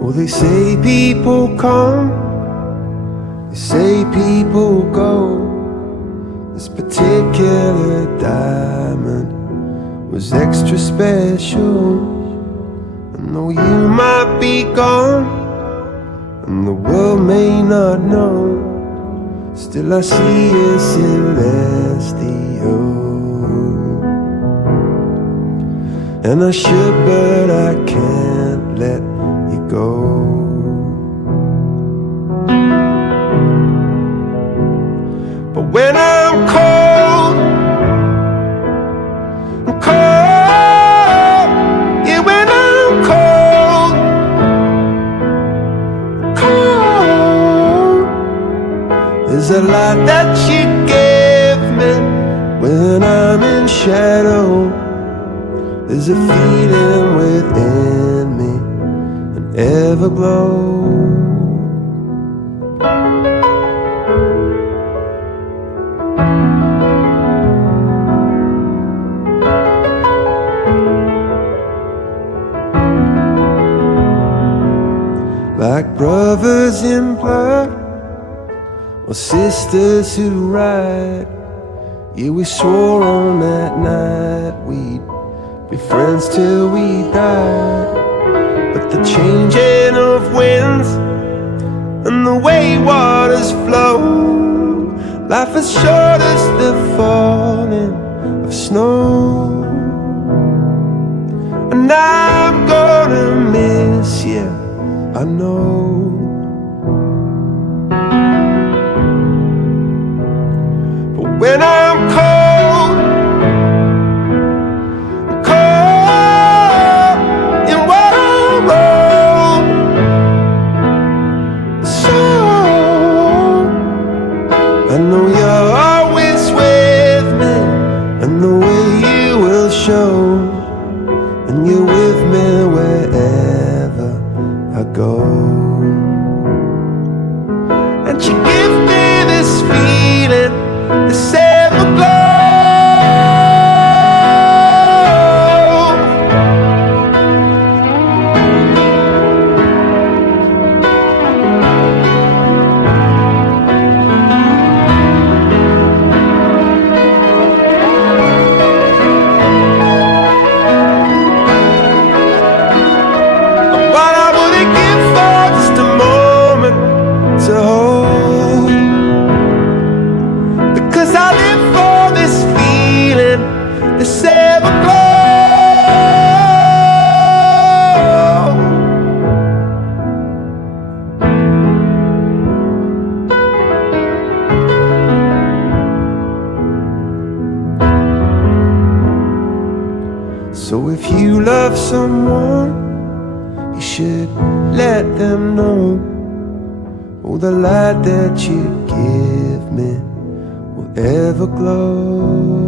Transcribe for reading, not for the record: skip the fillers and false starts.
Oh, they say people come, they say people go. This particular diamond was extra special. And though you might be gone and the world may not know, still I see a celestial. And I should, but I can't let you go. But when I'm cold, I'm cold. Yeah, when I'm cold, cold. There's a light that you give me when I'm in shadow. There's a feeling within me, an everglow. Like brothers in blood, or sisters who ride. Yeah, we swore on that night we'd be friends till we died. But the changing of winds and the way waters flow, life is short as the falling of snow. And I'm gonna miss you, I know. But when I'm cold, cold in what I wrote, so I know you're always with me, and the way you will show, and you're with me wherever I go. And you give me this feeling, this everglow. What I wouldn't give for just a moment to hold, because I live for this feeling, this everglow. So if you love someone, you should let them know. Oh, the light that you give me will ever glow.